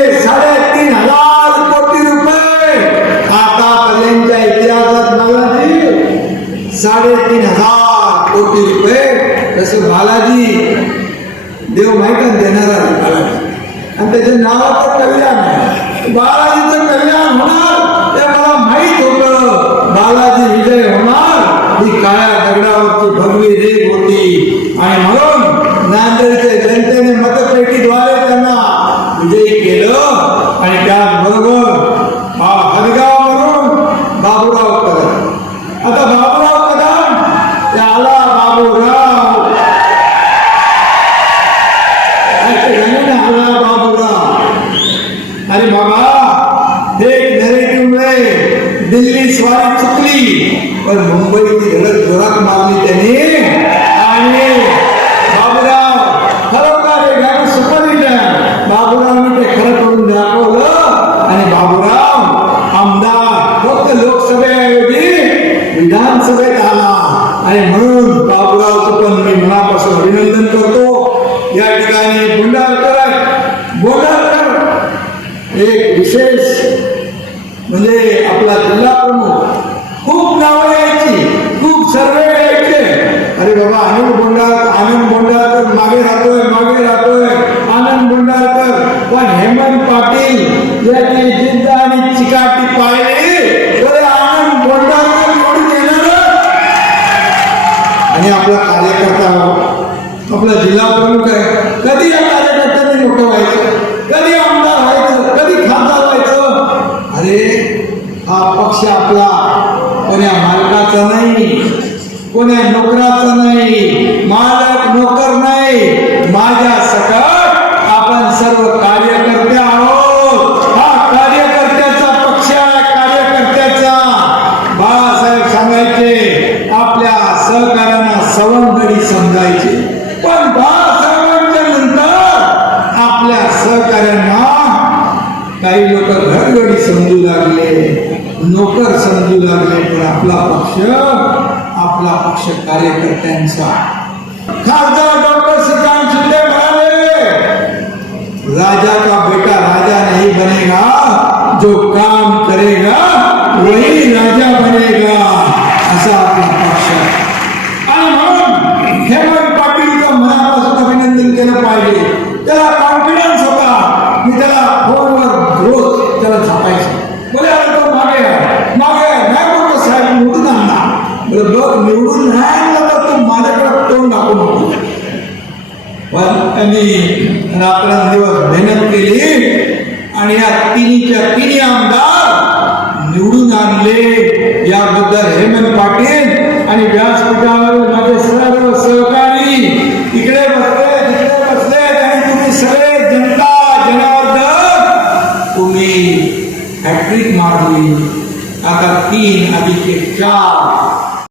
3,500 कोटी रुपये आतापर्यंतच्या इतिहासात बालाजी 3,500 कोटी रुपये. तसं बालाजी देव माहिती देणारा बालाजी आणि त्याच्या नावाचं कल्याण आहे. बालाजीचं कल्याण होणार ते मला माहित होतं. बालाजी विजय होणार ही काळ्या दगडावरची भगवी रेख होती आणि म्हणून नांदेडच्या जनतेने मतपेटीद्वारे त्यांना विजयी केलं. आणि त्याचबरोबर हदगाववरून बाबूराव कदम. आता बाबूराव कदम त्याला बाबूराव आला बाबूराव. अरे बाबा हे नरेटिव्हमुळे दिल्ली स्वारी चुकली पण मुंबईची धडक जोरात मारली त्याने. आणि बाबूराव खरोखर हे गाणं सुपरहिट आहे. बाबूरावने ते खरं करून दाखवलं आणि बाबूराव आमदार फक्त लोकसभेऐवजी विधानसभेत आला. आणि म्हणून बाबूरावचं पण मी मनापासून अभिनंदन करतो. या ठिकाणी बोंडाळकर एक विशेष म्हणजे आपला जिल्हा प्रमुख खूप नावं यायची, खूप सर्वे यायचे. अरे बाबा आनंद बोंडाळकर मागे राहतोय आनंद बोंडाळकर. पण हेमंत पाटील याची जिद्द आणि चिकाटी पाहिली तर आनंद बोंडाळकर निवडून येणार. आणि आपला कार्यकर्ता आपला जिल्हा प्रमुख आहे. कधी या कार्यकर्त्यांनी मोठं व्हायचं, कधी आमदार व्हायचं, कधी खासदार व्हायचं. अरे हा पक्ष आपला कोण्या मालकाचा नाही, कोण्या नोकराचा नाही, मालक नोकर नाही, माझ्या सकट आपण सर्व कार्यकर्ते आहोत. हा कार्यकर्त्याचा पक्ष आहे, कार्यकर्त्याचा. बाळासाहेब सांगायचे आपल्या सहकार्यांना सवंगडी समजायचे पण बाळासाहेबांच्या नंतर आपल्या सहकार्यांना काही लोक घरगडी समजू लागले, नोकर समजू लागले. पण आपला पक्ष कार्यकर्त्यांचा. खासदार डॉक्टर श्रीकांत शिंदे म्हणाले राजा का बेटा राजा नहीं बनेगा, जो काम करेगा वही राजा बनेगा. असा आपला पक्ष. आणि म्हणून हेमंत पाटीलचं मनापासून अभिनंदन केलं पाहिजे. त्याला कॉन्फिडन्स होता. मी त्याला फोनवर रोज त्याला छापायचं. बोले अरे तो मागे नाही बोलतो साहेब निवडून आणला. बघ निवडून नाही आणला तर तू माझ्याकडे तोंड दाखवू नको. पण त्यांनी रात्रंदिवस मेहनत केली आणि या तिन्ही आमदार निवडून आणले. याबद्दल हेमंत पाटील आणि व्यासपीठावर माझे सर्व सहकारी इकडे बसले तिकडे बसले आणि तुम्ही सगळे जनता जनार्दन तुम्ही हॅट्रिक मारली. आता 3 अधिक 4